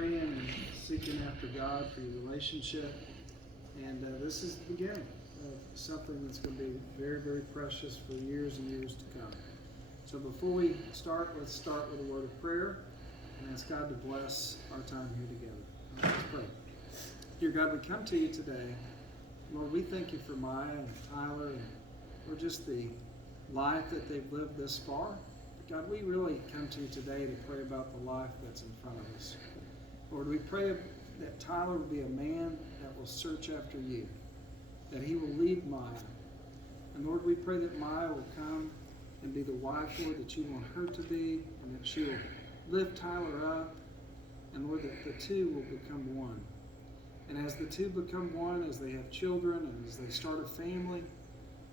praying and seeking after God for your relationship. And this is the beginning of something that's going to be very, very precious for years and years to come. So before we start, let's start with a word of prayer and ask God to bless our time here together. Let's pray. Dear God, we come to you today. Lord, we thank you for Maya and Tyler and for just the life that they've lived this far. God, we really come to you today to pray about the life that's in front of us. Lord, we pray that Tyler will be a man that will search after you, that he will lead Maya. And Lord, we pray that Maya will come and be the wife, Lord, that you want her to be, and that she will lift Tyler up, and Lord, that the two will become one. And as the two become one, as they have children, and as they start a family,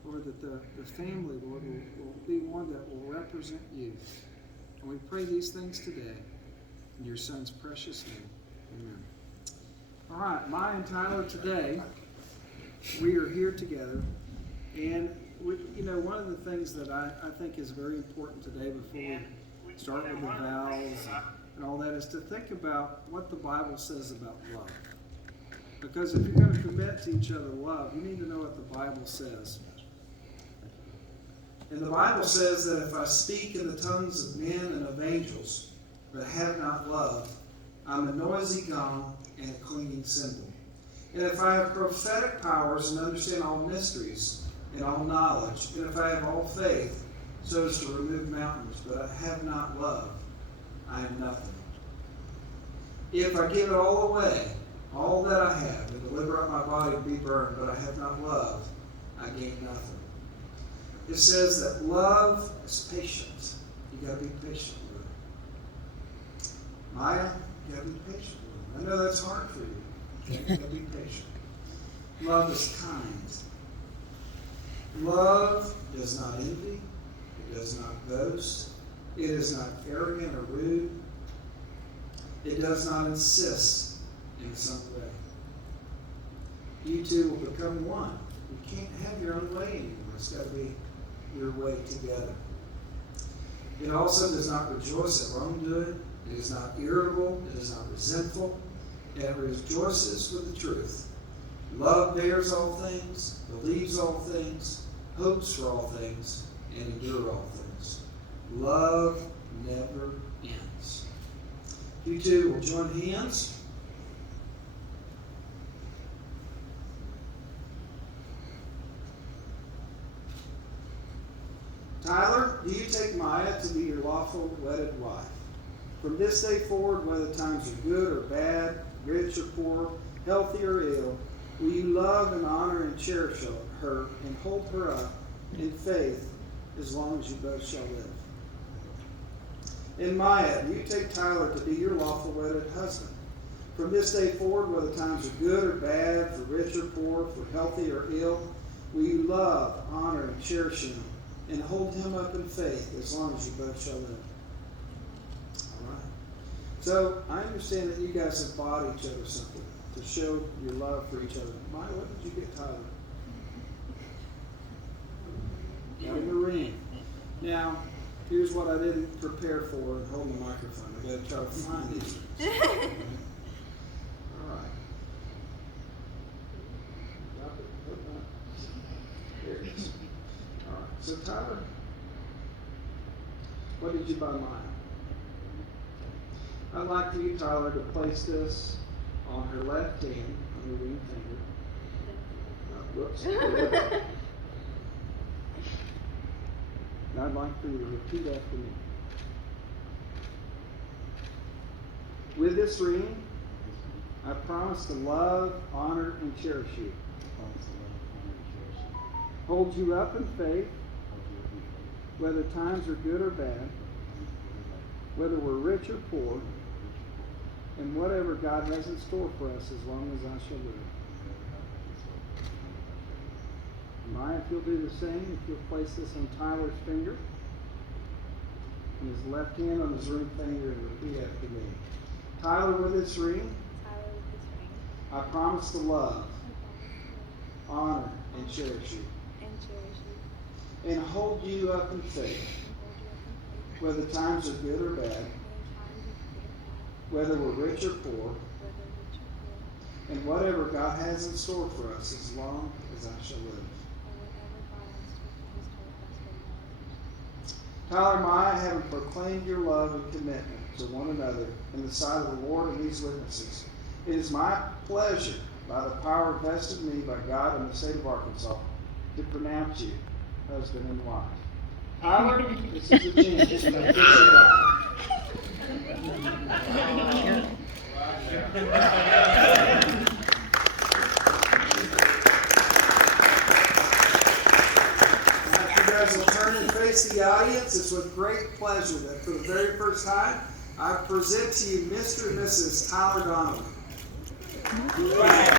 Lord, that the family, Lord, will be one that will represent you. And we pray these things today in your Son's precious name. Amen. All right, Maya and Tyler, today we are here together. And, one of the things that I think is very important today before we start with the vows and all that is to think about what the Bible says about love. Because if you're going to commit to each other love, you need to know what the Bible says. And the Bible says that if I speak in the tongues of men and of angels, but have not love, I'm a noisy gong and a clanging cymbal. And if I have prophetic powers and understand all mysteries and all knowledge, and if I have all faith so as to remove mountains, but I have not love, I am nothing. If I give it all away, all that I have, and deliver up my body to be burned, but I have not love, I gain nothing. It says that love is patient. You got to be patient with it. Maya, you got to be patient with it. I know that's hard for you. You got to be patient. Love is kind. Love does not envy. It does not boast. It is not arrogant or rude. It does not insist in some way. You two will become one. You can't have your own way anymore. It's got to be your way together. It also does not rejoice at wrongdoing. It is not irritable. It is not resentful. And it rejoices with the truth. Love bears all things, believes all things, hopes for all things, and endures all things. Love never ends. You two will join hands. Tyler, do you take Maya to be your lawful wedded wife? From this day forward, whether times are good or bad, rich or poor, healthy or ill, will you love and honor and cherish her and hold her up in faith as long as you both shall live? And Maya, do you take Tyler to be your lawful wedded husband? From this day forward, whether times are good or bad, for rich or poor, for healthy or ill, will you love, honor, and cherish him and hold him up in faith as long as you both shall live? All right. So I understand that you guys have bought each other something to show your love for each other. Maya, what did you get Tyler? Got him a ring. Now, here's what I didn't prepare for in holding the microphone. I got to try to find these rings. All right. There it is. All right. So Tyler, what did you buy Maya? I'd like for you, Tyler, to place this on her left hand, on her ring finger. Whoops. And I'd like for you to repeat after me. With this ring, I promise to love, honor, and cherish you. Hold you up in faith, whether times are good or bad, whether we're rich or poor, and whatever God has in store for us as long as I shall live. Maya, if you'll do the same, if you'll place this on Tyler's finger, and his left hand on his ring finger, and repeat after me. Tyler, with this ring, I promise to love, honor, and cherish you. And hold you up in faith, whether times are good or bad, whether we're rich or poor, and whatever God has in store for us as long as I shall live. Tyler and I, having proclaimed your love and commitment to one another in the sight of the Lord and these witnesses, it is my pleasure, by the power vested in me by God in the state of Arkansas, to pronounce you husband and wife. Tyler, this is the chance to make this right. Will turn and face the audience. It's with great pleasure that for the very first time I present to you Mr. and Mrs. Tyler Donnelly.